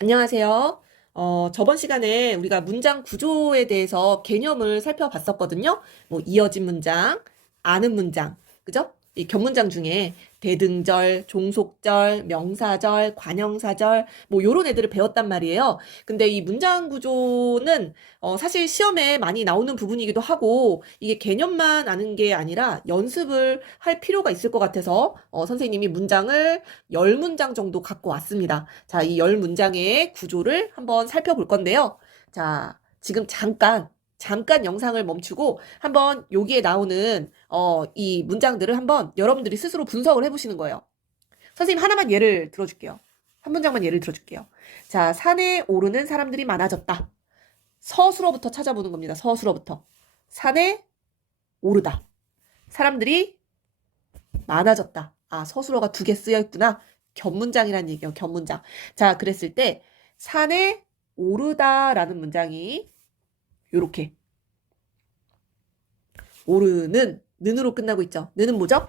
안녕하세요. 어, 저번 시간에 우리가 문장 구조에 대해서 개념을 살펴봤었거든요. 뭐, 이어진 문장, 아는 문장, 그죠? 이 격문장 중에 대등절, 종속절, 명사절, 관형사절, 뭐, 요런 애들을 배웠단 말이에요. 근데 이 문장 구조는, 어, 사실 시험에 많이 나오는 부분이기도 하고, 이게 개념만 아는 게 아니라 연습을 할 필요가 있을 것 같아서, 어, 선생님이 문장을 10문장 정도 갖고 왔습니다. 자, 이 10문장의 구조를 한번 살펴볼 건데요. 자, 지금 잠깐, 잠깐 영상을 멈추고 한번 여기에 나오는, 어, 이 문장들을 한번 여러분들이 스스로 분석을 해보시는 거예요. 선생님 하나만 예를 들어줄게요. 한 문장만 예를 들어줄게요. 자, 산에 오르는 사람들이 많아졌다. 서술어부터 찾아보는 겁니다. 서술어부터. 산에 오르다. 사람들이 많아졌다. 아, 서술어가 두 개 쓰여 있구나. 겹문장이라는 얘기예요. 겹문장. 자, 그랬을 때 산에 오르다라는 문장이 요렇게 오르는 는으로 끝나고 있죠. 는은 뭐죠?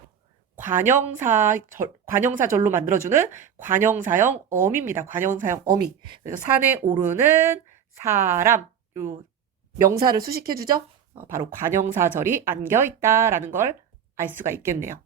관형사 절, 관형사 절로 만들어주는 관형사형 어미입니다. 관형사형 어미. 그래서 산에 오르는 사람 요 명사를 수식해주죠. 어, 바로 관형사절이 안겨 있다라는 걸 알 수가 있겠네요.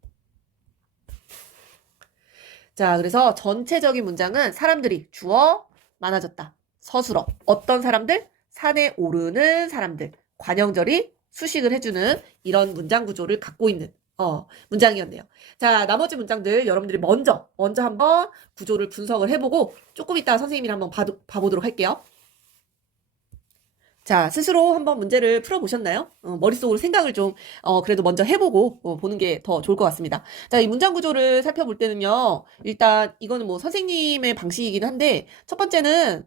자, 그래서 전체적인 문장은 사람들이 주어 많아졌다. 서술어. 어떤 사람들? 산에 오르는 사람들. 관형절이 수식을 해주는 이런 문장 구조를 갖고 있는 어, 문장이었네요. 자, 나머지 문장들 여러분들이 먼저, 먼저 한번 구조를 분석을 해보고 조금 이따 선생님이랑 한번 봐, 봐보도록 할게요. 자, 스스로 한번 문제를 풀어보셨나요? 어, 머릿속으로 생각을 좀, 어, 그래도 먼저 해보고, 어, 보는 게 더 좋을 것 같습니다. 자, 이 문장 구조를 살펴볼 때는요, 일단, 이거는 뭐 선생님의 방식이긴 한데, 첫 번째는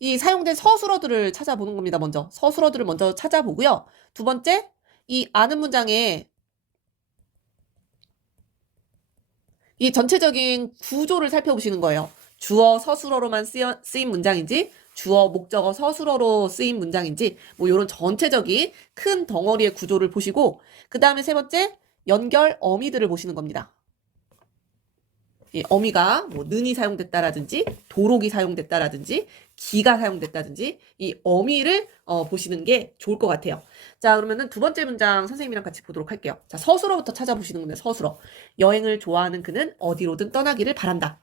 이 사용된 서술어들을 찾아보는 겁니다, 먼저. 서술어들을 먼저 찾아보고요. 두 번째, 이 아는 문장에 이 전체적인 구조를 살펴보시는 거예요. 주어 서술어로만 쓰여, 쓰인 문장인지, 주어, 목적어, 서술어로 쓰인 문장인지 뭐 이런 전체적인 큰 덩어리의 구조를 보시고 그 다음에 세 번째 연결 어미들을 보시는 겁니다. 이 어미가 뭐 는이 사용됐다라든지 도록이 사용됐다라든지 기가 사용됐다든지 이 어미를 어, 보시는 게 좋을 것 같아요. 자 그러면은 두 번째 문장 선생님이랑 같이 보도록 할게요. 자 서술어부터 찾아보시는 건데 서술어 여행을 좋아하는 그는 어디로든 떠나기를 바란다.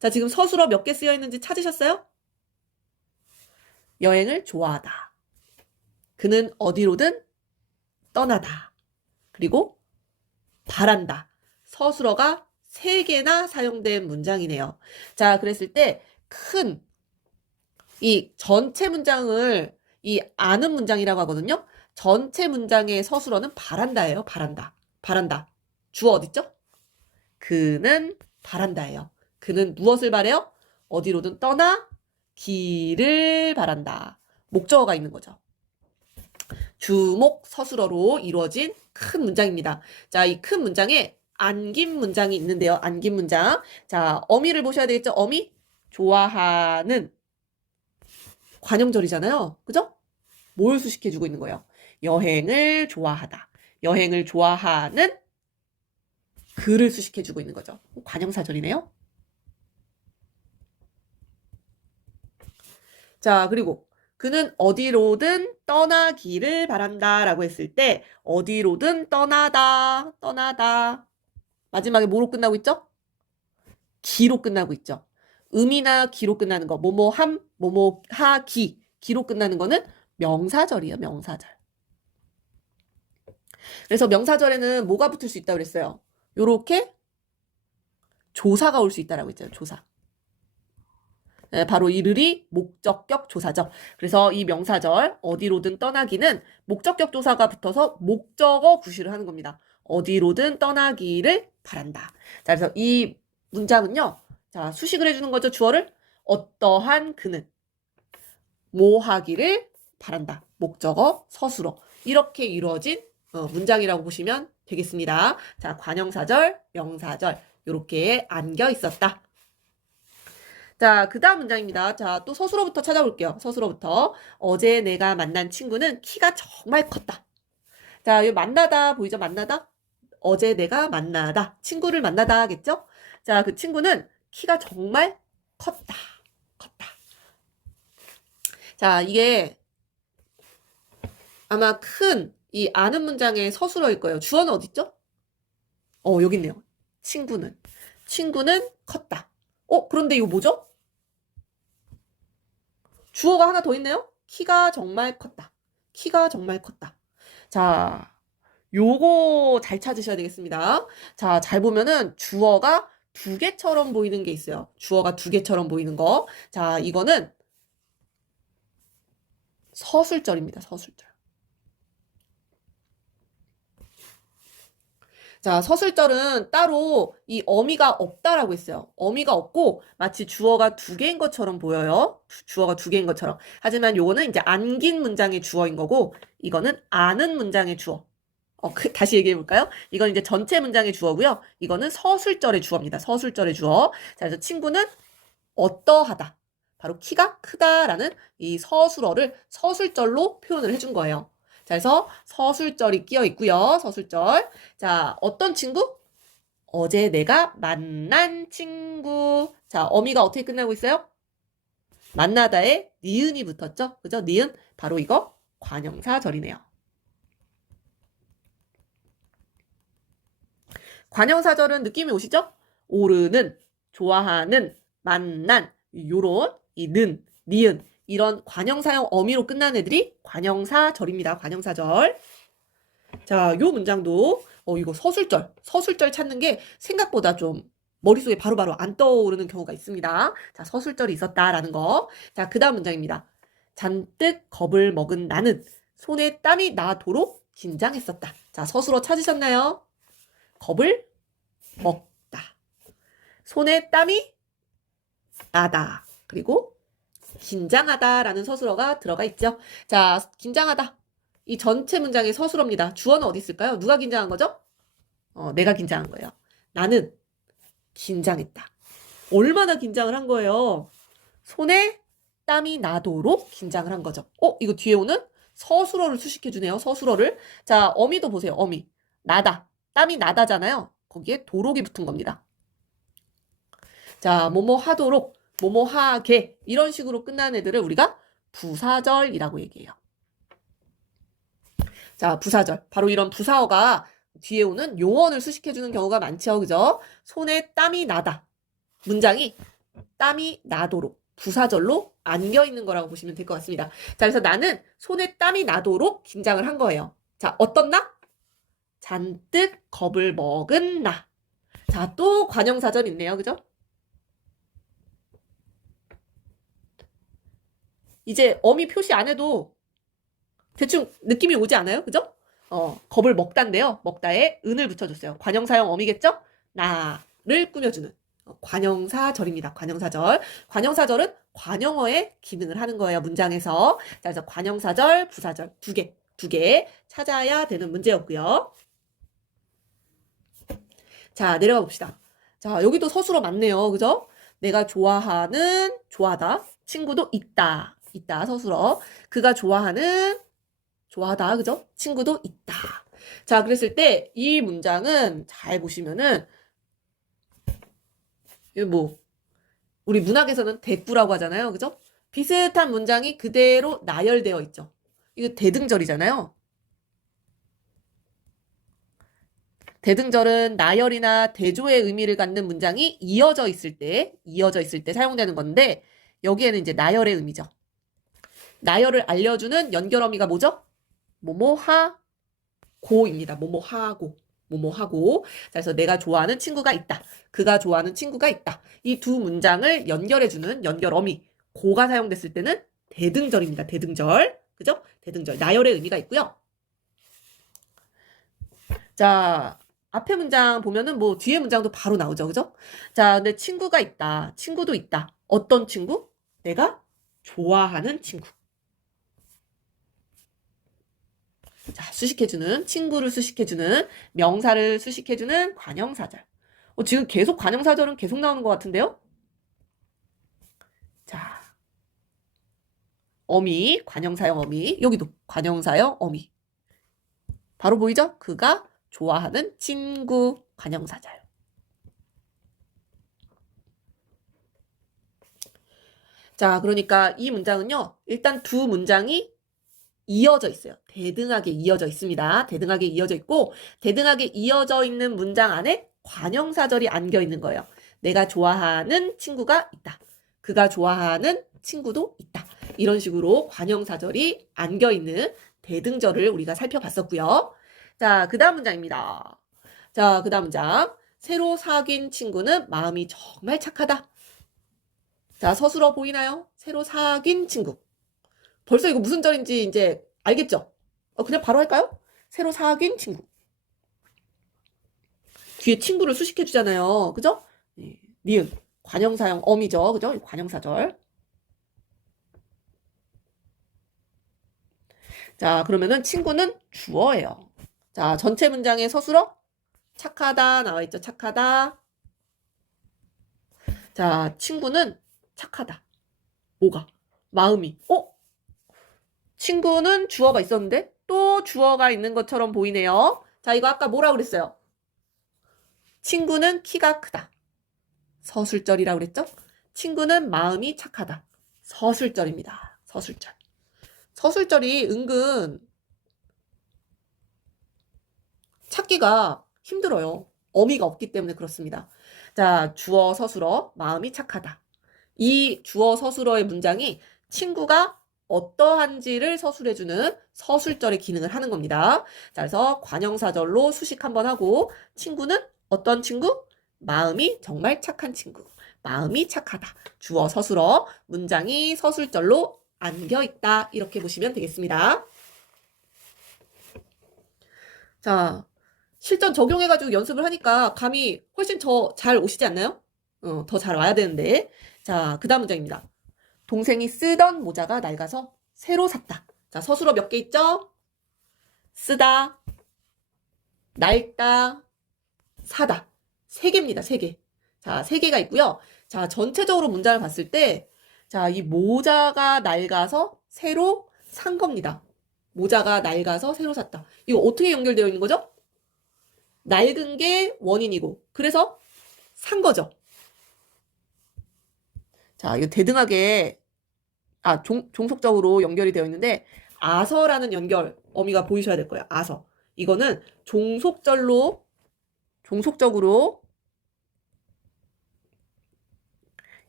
자 지금 서술어 몇 개 쓰여 있는지 찾으셨어요? 여행을 좋아하다. 그는 어디로든 떠나다. 그리고 바란다. 서술어가 세 개나 사용된 문장이네요. 자, 그랬을 때 큰 이 전체 문장을 이 아는 문장이라고 하거든요. 전체 문장의 서술어는 바란다예요. 바란다. 바란다. 주어 어딨죠? 그는 바란다예요. 그는 무엇을 바래요? 어디로든 떠나 기를 바란다. 목적어가 있는 거죠. 주목 서술어로 이루어진 큰 문장입니다. 자, 이 큰 문장에 안긴 문장이 있는데요. 안긴 문장. 자, 어미를 보셔야 되겠죠? 어미? 좋아하는 관형절이잖아요. 그죠? 뭘 수식해주고 있는 거예요? 여행을 좋아하다. 여행을 좋아하는 그를 수식해주고 있는 거죠. 관형사절이네요. 자, 그리고 그는 어디로든 떠나기를 바란다 라고 했을 때 어디로든 떠나다, 떠나다. 마지막에 뭐로 끝나고 있죠? 기로 끝나고 있죠. 음이나 기로 끝나는 거, 뭐뭐함, 뭐뭐 하기, 기로 끝나는 거는 명사절이에요, 명사절. 그래서 명사절에는 뭐가 붙을 수 있다고 그랬어요? 요렇게 조사가 올 수 있다라고 했잖아요, 조사. 네, 바로 이르리 목적격 조사죠. 그래서 이 명사절 어디로든 떠나기는 목적격 조사가 붙어서 목적어 구실을 하는 겁니다. 어디로든 떠나기를 바란다. 자, 그래서 이 문장은요. 자, 수식을 해주는 거죠. 주어를 어떠한 그는 뭐 하기를 바란다. 목적어 서술어 이렇게 이루어진 어, 문장이라고 보시면 되겠습니다. 자, 관형사절, 명사절 이렇게 안겨 있었다. 자, 그 다음 문장입니다. 자, 또 서술어부터 찾아볼게요. 서술어부터. 어제 내가 만난 친구는 키가 정말 컸다. 자, 이 만나다 보이죠? 만나다? 어제 내가 만나다. 친구를 만나다 하겠죠? 자, 그 친구는 키가 정말 컸다. 컸다. 자, 이게 아마 큰 이 아는 문장의 서술어일 거예요. 주어는 어딨죠? 어, 여기 있네요. 친구는. 친구는 컸다. 어, 그런데 이거 뭐죠? 주어가 하나 더 있네요. 키가 정말 컸다. 키가 정말 컸다. 자, 요거 잘 찾으셔야 되겠습니다. 자, 잘 보면은 주어가 두 개처럼 보이는 게 있어요. 주어가 두 개처럼 보이는 거. 자, 이거는 서술절입니다. 서술절. 자, 서술절은 따로 이 어미가 없다라고 했어요. 어미가 없고 마치 주어가 두 개인 것처럼 보여요. 주- 주어가 두 개인 것처럼. 하지만 요거는 이제 안긴 문장의 주어인 거고 이거는 아는 문장의 주어. 어, 그, 다시 얘기해 볼까요? 이건 이제 전체 문장의 주어고요. 이거는 서술절의 주어입니다. 서술절의 주어. 자, 그래서 친구는 어떠하다. 바로 키가 크다라는 이 서술어를 서술절로 표현을 해준 거예요. 자, 그래서 서술절이 끼어 있고요. 서술절. 자, 어떤 친구? 어제 내가 만난 친구. 자, 어미가 어떻게 끝나고 있어요? 만나다에 니은이 붙었죠? 그죠? 니은. 바로 이거 관형사절이네요. 관형사절은 느낌이 오시죠? 오르는, 좋아하는, 만난, 요런, 이 는, 니은, 이런 관형사형 어미로 끝난 애들이 관형사절입니다. 관형사절. 자, 요 문장도, 어, 이거 서술절, 서술절 찾는 게 생각보다 좀 머릿속에 바로바로 안 떠오르는 경우가 있습니다. 자, 서술절이 있었다라는 거. 자, 그 다음 문장입니다. 잔뜩 겁을 먹은 나는 손에 땀이 나도록 긴장했었다. 자, 서술어 찾으셨나요? 겁을 먹다. 손에 땀이 나다. 그리고 긴장하다라는 서술어가 들어가 있죠. 자, 긴장하다. 이 전체 문장의 서술어입니다. 주어는 어디 있을까요? 누가 긴장한 거죠? 어, 내가 긴장한 거예요. 나는 긴장했다. 얼마나 긴장을 한 거예요? 손에 땀이 나도록 긴장을 한 거죠. 어, 이거 뒤에 오는 서술어를 수식해 주네요. 서술어를. 자, 어미도 보세요. 어미. 나다. 땀이 나다잖아요. 거기에 도록이 붙은 겁니다. 자, 뭐뭐 하도록, 뭐뭐 하게 이런 식으로 끝나는 애들을 우리가 부사절이라고 얘기해요. 자, 부사절. 바로 이런 부사어가 뒤에 오는 용언을 수식해 주는 경우가 많죠. 그죠? 손에 땀이 나다. 문장이 땀이 나도록 부사절로 안겨 있는 거라고 보시면 될 것 같습니다. 자, 그래서 나는 손에 땀이 나도록 긴장을 한 거예요. 자, 어떤 나? 잔뜩 겁을 먹은 나. 자, 또 관형사절 있네요. 그죠? 이제 어미 표시 안 해도 대충 느낌이 오지 않아요? 그죠? 어, 겁을 먹다인데요. 먹다에 은을 붙여줬어요. 관형사형 어미겠죠? 나를 꾸며주는 어, 관형사절입니다. 관형사절. 관형사절은 관형어의 기능을 하는 거예요. 문장에서. 자, 그래서 관형사절, 부사절 두 개, 두 개 찾아야 되는 문제였고요. 자, 내려가 봅시다. 자, 여기도 서술어 맞네요. 그죠? 내가 좋아하는, 좋아하다. 친구도 있다. 있다. 서술어. 그가 좋아하는, 좋아하다. 그죠? 친구도 있다. 자, 그랬을 때 이 문장은 잘 보시면은, 이거 뭐, 우리 문학에서는 대꾸라고 하잖아요. 그죠? 비슷한 문장이 그대로 나열되어 있죠. 이거 대등절이잖아요. 대등절은 나열이나 대조의 의미를 갖는 문장이 이어져 있을 때, 이어져 있을 때 사용되는 건데, 여기에는 이제 나열의 의미죠. 나열을 알려주는 연결어미가 뭐죠? 뭐뭐하 고입니다. 뭐뭐하고. 뭐뭐하고. 자, 그래서 내가 좋아하는 친구가 있다. 그가 좋아하는 친구가 있다. 이 두 문장을 연결해주는 연결어미. 고가 사용됐을 때는 대등절입니다. 대등절. 그죠? 대등절. 나열의 의미가 있고요. 자, 앞에 문장 보면은 뭐 뒤에 문장도 바로 나오죠. 그죠? 자, 근데 친구가 있다. 친구도 있다. 어떤 친구? 내가 좋아하는 친구. 자, 수식해주는, 친구를 수식해주는, 명사를 수식해주는 관형사절. 어, 지금 계속 관형사절은 계속 나오는 것 같은데요? 자, 어미, 관형사형 어미. 여기도 관형사형 어미. 바로 보이죠? 그가 좋아하는 친구 관형사절. 자, 그러니까 이 문장은요. 일단 두 문장이 이어져 있어요. 대등하게 이어져 있습니다. 대등하게 이어져 있고 대등하게 이어져 있는 문장 안에 관형사절이 안겨 있는 거예요. 내가 좋아하는 친구가 있다. 그가 좋아하는 친구도 있다. 이런 식으로 관형사절이 안겨 있는 대등절을 우리가 살펴봤었고요. 자, 그 다음 문장입니다. 자, 그 다음 문장. 새로 사귄 친구는 마음이 정말 착하다. 자, 서술어 보이나요? 새로 사귄 친구. 벌써 이거 무슨 절인지 이제 알겠죠? 어, 그냥 바로 할까요? 새로 사귄 친구. 뒤에 친구를 수식해 주잖아요. 그죠? 네, 니은. 관형사형 어미죠. 그죠? 관형사절. 자, 그러면은 친구는 주어예요. 자, 전체 문장의 서술어 착하다 나와 있죠. 착하다. 자, 친구는 착하다. 뭐가? 마음이. 어? 친구는 주어가 있었는데 또 주어가 있는 것처럼 보이네요. 자, 이거 아까 뭐라 그랬어요? 친구는 키가 크다. 서술절이라고 그랬죠? 친구는 마음이 착하다. 서술절입니다. 서술절. 서술절이 은근 찾기가 힘들어요. 어미가 없기 때문에 그렇습니다. 자, 주어 서술어 마음이 착하다. 이 주어 서술어의 문장이 친구가 어떠한지를 서술해주는 서술절의 기능을 하는 겁니다. 자, 그래서 관형사절로 수식 한번 하고 친구는 어떤 친구? 마음이 정말 착한 친구. 마음이 착하다. 주어 서술어 문장이 서술절로 안겨 있다. 이렇게 보시면 되겠습니다. 자, 실전 적용해가지고 연습을 하니까 감이 훨씬 더 잘 오시지 않나요? 어, 더 잘 와야 되는데. 자, 그 다음 문장입니다. 동생이 쓰던 모자가 낡아서 새로 샀다. 자, 서술어 몇 개 있죠? 쓰다, 낡다, 사다. 세 개입니다. 세 개. 자, 세 개가 있고요. 자, 전체적으로 문장을 봤을 때, 자, 이 모자가 낡아서 새로 산 겁니다. 모자가 낡아서 새로 샀다. 이거 어떻게 연결되어 있는 거죠? 낡은 게 원인이고, 그래서 산 거죠. 자, 이거 대등하게, 아, 종, 종속적으로 연결이 되어 있는데, 아서라는 연결, 어미가 보이셔야 될 거예요. 아서. 이거는 종속절로, 종속적으로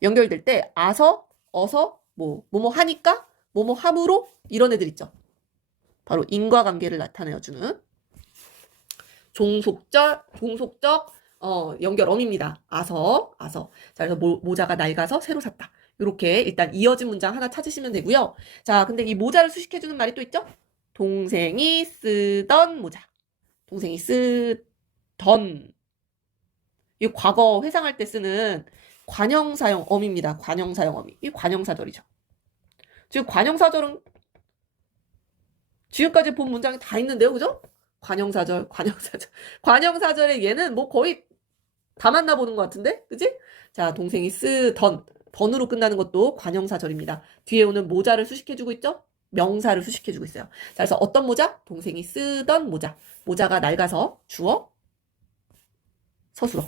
연결될 때, 아서, 어서, 뭐, 뭐뭐 하니까, 뭐뭐 함으로, 이런 애들 있죠. 바로 인과관계를 나타내어 주는 종속절, 종속적, 어, 연결어입니다. 아서, 아서. 자, 그래서 모, 모자가 낡아서 새로 샀다. 이렇게 일단 이어진 문장 하나 찾으시면 되고요. 자, 근데 이 모자를 수식해주는 말이 또 있죠? 동생이 쓰던 모자. 동생이 쓰던. 이 과거 회상할 때 쓰는 관형사형 어입니다. 관형사형 어미. 이 관형사절이죠. 지금 관형사절은 지금까지 본 문장이 다 있는데요. 그죠? 관형사절, 관형사절. 관형사절에 얘는 뭐 거의 다 만나보는 것 같은데? 그지? 자, 동생이 쓰던. 던으로 끝나는 것도 관형사절입니다. 뒤에 오는 모자를 수식해주고 있죠? 명사를 수식해주고 있어요. 자, 그래서 어떤 모자? 동생이 쓰던 모자. 모자가 낡아서 주어, 서술어.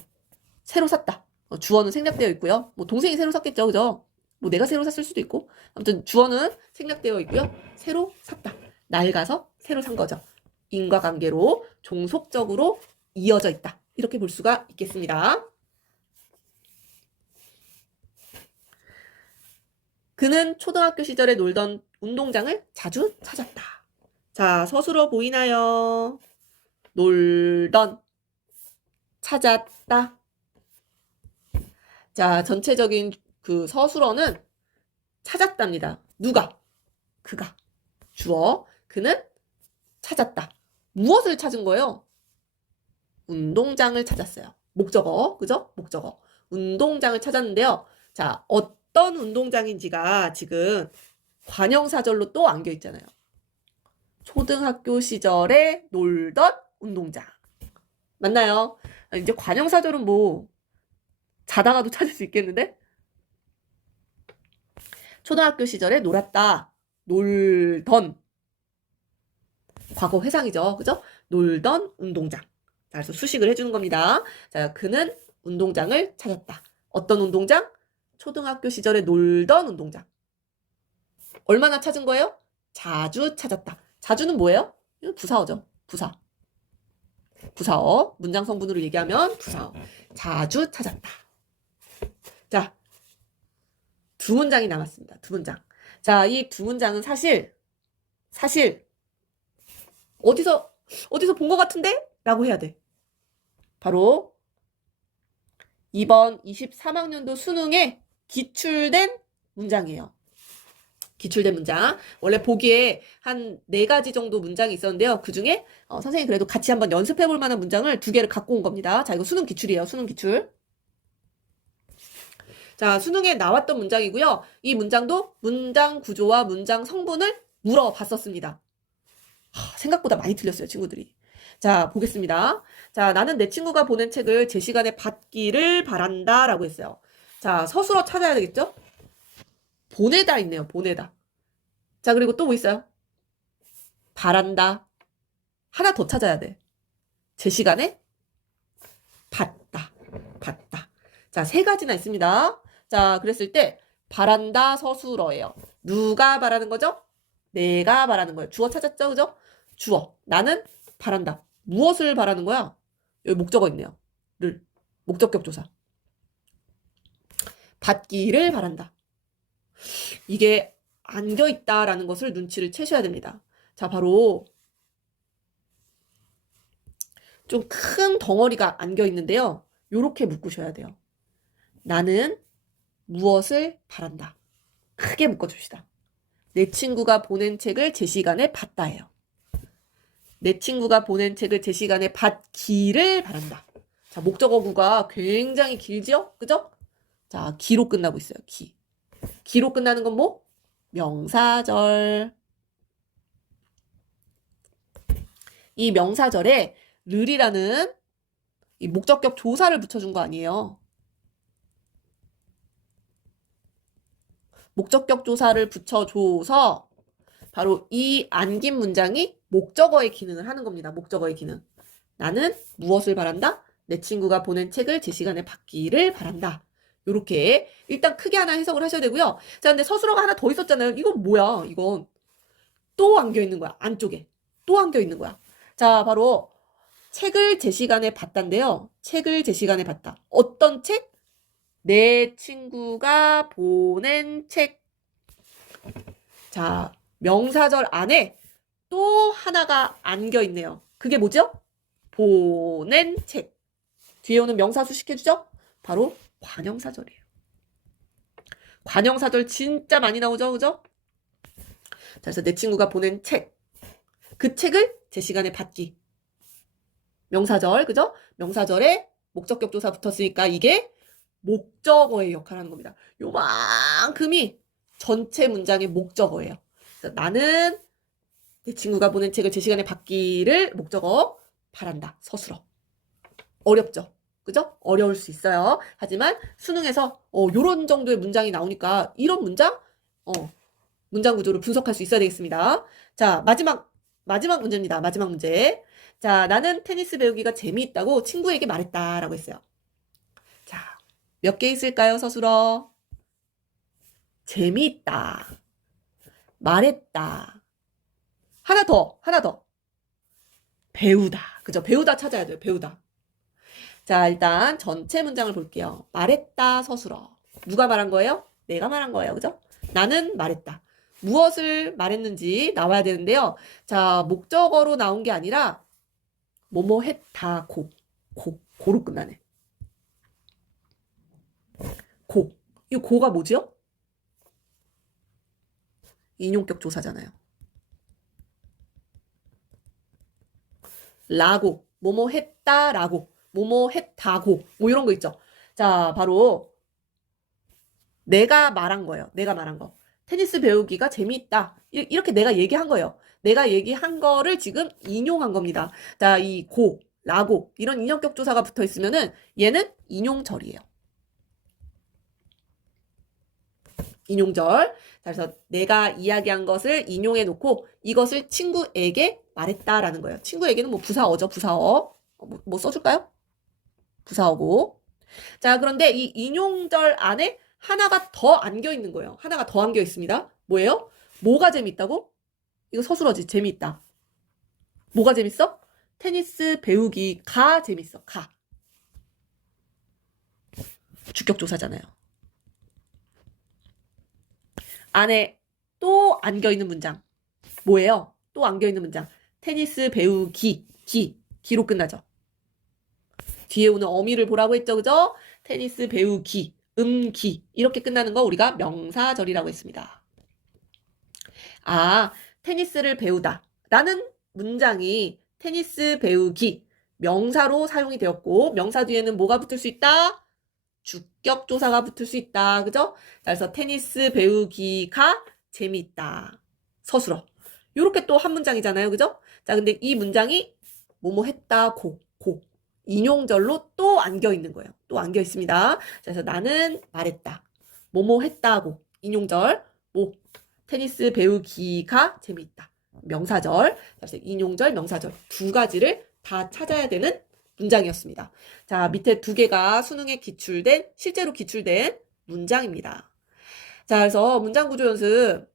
새로 샀다. 어, 주어는 생략되어 있고요. 뭐 동생이 새로 샀겠죠, 그죠? 뭐 내가 새로 샀을 수도 있고. 아무튼 주어는 생략되어 있고요. 새로 샀다. 낡아서 새로 산 거죠. 인과관계로 종속적으로 이어져 있다. 이렇게 볼 수가 있겠습니다. 그는 초등학교 시절에 놀던 운동장을 자주 찾았다. 자, 서술어 보이나요? 놀던, 찾았다. 자, 전체적인 그 서술어는 찾았답니다. 누가? 그가. 주어. 그는 찾았다. 무엇을 찾은 거예요? 운동장을 찾았어요. 목적어. 그죠? 목적어. 운동장을 찾았는데요. 자, 어떤 운동장인지가 지금 관형사절로 또 안겨 있잖아요. 초등학교 시절에 놀던 운동장. 맞나요? 이제 관형사절은 뭐 자다가도 찾을 수 있겠는데? 초등학교 시절에 놀았다. 놀던. 과거 회상이죠. 그죠? 놀던 운동장. 자, 그래서 수식을 해주는 겁니다. 자, 그는 운동장을 찾았다. 어떤 운동장? 초등학교 시절에 놀던 운동장. 얼마나 찾은 거예요? 자주 찾았다. 자주는 뭐예요? 부사어죠. 부사. 부사어. 문장 성분으로 얘기하면 부사어. 자주 찾았다. 자, 두 문장이 남았습니다. 두 문장. 자, 이 두 문장은 사실, 사실, 어디서, 어디서 본 것 같은데? 라고 해야 돼. 바로, 이번 23학년도 수능에 기출된 문장이에요. 기출된 문장. 원래 보기에 한 네 가지 정도 문장이 있었는데요. 그 중에, 어, 선생님이 그래도 같이 한번 연습해 볼 만한 문장을 두 개를 갖고 온 겁니다. 자, 이거 수능 기출이에요. 수능 기출. 자, 수능에 나왔던 문장이고요. 이 문장도 문장 구조와 문장 성분을 물어봤었습니다. 하, 생각보다 많이 틀렸어요, 친구들이. 자, 보겠습니다. 자, 나는 내 친구가 보낸 책을 제 시간에 받기를 바란다. 라고 했어요. 자, 서술어 찾아야 되겠죠? 보내다 있네요, 보내다. 자, 그리고 또 뭐 있어요? 바란다. 하나 더 찾아야 돼. 제 시간에 받다. 받다. 자, 세 가지나 있습니다. 자, 그랬을 때 바란다 서술어예요. 누가 바라는 거죠? 내가 바라는 거예요. 주어 찾았죠? 그죠? 주어. 나는 바란다. 무엇을 바라는 거야? 여기 목적어 있네요. 를. 목적격 조사. 받기를 바란다. 이게 안겨 있다라는 것을 눈치를 채셔야 됩니다. 자, 바로 좀 큰 덩어리가 안겨 있는데요. 요렇게 묶으셔야 돼요. 나는 무엇을 바란다. 크게 묶어줍시다. 내 친구가 보낸 책을 제 시간에 봤다예요. 내 친구가 보낸 책을 제 시간에 받기를 바란다. 자, 목적어구가 굉장히 길죠? 그죠? 자, 기로 끝나고 있어요. 기. 기로 끝나는 건 뭐? 명사절. 이 명사절에 를이라는 이 목적격 조사를 붙여준 거 아니에요. 목적격 조사를 붙여줘서 바로 이 안긴 문장이 목적어의 기능을 하는 겁니다. 목적어의 기능. 나는 무엇을 바란다? 내 친구가 보낸 책을 제 시간에 받기를 바란다. 요렇게 일단 크게 하나 해석을 하셔야 되고요. 자, 근데 서술어가 하나 더 있었잖아요. 이건 뭐야? 이건 또 안겨 있는 거야. 안쪽에. 또 안겨 있는 거야. 자, 바로 책을 제 시간에 봤단데요. 책을 제 시간에 봤다. 어떤 책? 내 친구가 보낸 책. 자, 명사절 안에 또 하나가 안겨 있네요. 그게 뭐죠? 보낸 책. 뒤에 오는 명사 수식해주죠? 바로 관형사절이에요. 관형사절 진짜 많이 나오죠? 그죠? 자, 그래서 내 친구가 보낸 책. 그 책을 제 시간에 받기. 명사절, 그죠? 명사절에 목적격 조사 붙었으니까 이게 목적어의 역할을 하는 겁니다. 요만큼이 전체 문장의 목적어예요. 나는 내 친구가 보낸 책을 제 시간에 받기를 목적어 바란다. 서술어. 어렵죠? 그죠? 어려울 수 있어요. 하지만 수능에서 어, 요런 정도의 문장이 나오니까 이런 문장 어, 문장 구조를 분석할 수 있어야 되겠습니다. 자, 마지막 마지막 문제입니다. 마지막 문제. 자, 나는 테니스 배우기가 재미있다고 친구에게 말했다라고 했어요. 자, 몇 개 있을까요, 서술어? 재미있다. 말했다. 하나 더, 하나 더. 배우다. 그죠? 배우다 찾아야 돼요. 배우다. 자, 일단 전체 문장을 볼게요. 말했다, 서술어. 누가 말한 거예요? 내가 말한 거예요. 그죠? 나는 말했다. 무엇을 말했는지 나와야 되는데요. 자, 목적어로 나온 게 아니라 뭐뭐 했다, 고. 고. 고로 끝나네. 고. 이 고가 뭐죠? 인용격 조사잖아요. 라고. 뭐뭐 했다라고. 뭐뭐 했다고. 뭐 이런 거 있죠. 자, 바로 내가 말한 거예요. 내가 말한 거. 테니스 배우기가 재미있다. 이- 이렇게 내가 얘기한 거예요. 내가 얘기한 거를 지금 인용한 겁니다. 자, 이 고, 라고 이런 인용격 조사가 붙어 있으면은 얘는 인용절이에요. 인용절. 자, 그래서 내가 이야기한 것을 인용해 놓고 이것을 친구에게 말했다라는 거예요. 친구에게는 뭐 부사어죠, 부사어. 어, 뭐, 뭐 써줄까요? 부사어고. 자, 그런데 이 인용절 안에 하나가 더 안겨 있는 거예요. 하나가 더 안겨 있습니다. 뭐예요? 뭐가 재밌다고? 이거 서술어지. 재미있다. 뭐가 재밌어? 테니스 배우기가 재밌어. 가. 주격조사잖아요. 안에 또 안겨 있는 문장. 뭐예요? 또 안겨 있는 문장. 테니스 배우기. 기. 기로 끝나죠. 뒤에 오는 어미를 보라고 했죠. 그죠? 테니스 배우기. 음기. 이렇게 끝나는 거 우리가 명사절이라고 했습니다. 아, 테니스를 배우다. 라는 문장이 테니스 배우기. 명사로 사용이 되었고, 명사 뒤에는 뭐가 붙을 수 있다? 주격 조사가 붙을 수 있다. 그죠? 자, 그래서 테니스 배우기가 재미있다. 서술어. 요렇게 또 한 문장이잖아요. 그죠? 자, 근데 이 문장이 뭐뭐 했다, 고, 고. 인용절로 또 안겨 있는 거예요. 또 안겨 있습니다. 자, 그래서 나는 말했다. 뭐뭐 했다고. 인용절. 뭐. 테니스 배우기가 재미있다. 명사절. 자, 그래서 인용절, 명사절. 두 가지를 다 찾아야 되는 문장이었습니다. 자, 밑에 두 개가 수능에 기출된, 실제로 기출된 문장입니다. 자, 그래서 문장 구조 연습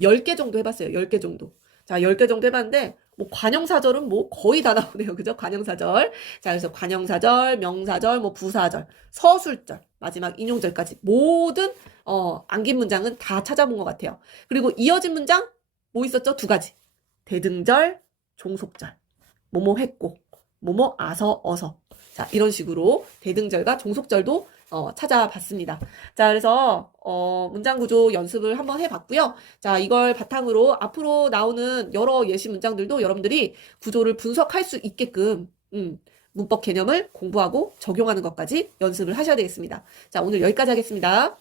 10개 정도 해봤어요. 10개 정도. 자, 10개 정도 해봤는데, 뭐, 관형사절은 뭐 거의 다 나오네요. 그죠? 관형사절. 자, 그래서 관형사절, 명사절, 뭐, 부사절, 서술절, 마지막 인용절까지 모든, 어, 안긴 문장은 다 찾아본 것 같아요. 그리고 이어진 문장, 뭐 있었죠? 두 가지. 대등절, 종속절. 뭐뭐 했고, 뭐뭐 아서, 어서. 자, 이런 식으로 대등절과 종속절도 어, 찾아봤습니다. 자, 그래서 어, 문장 구조 연습을 한번 해봤고요. 자, 이걸 바탕으로 앞으로 나오는 여러 예시 문장들도 여러분들이 구조를 분석할 수 있게끔 음, 문법 개념을 공부하고 적용하는 것까지 연습을 하셔야 되겠습니다. 자, 오늘 여기까지 하겠습니다.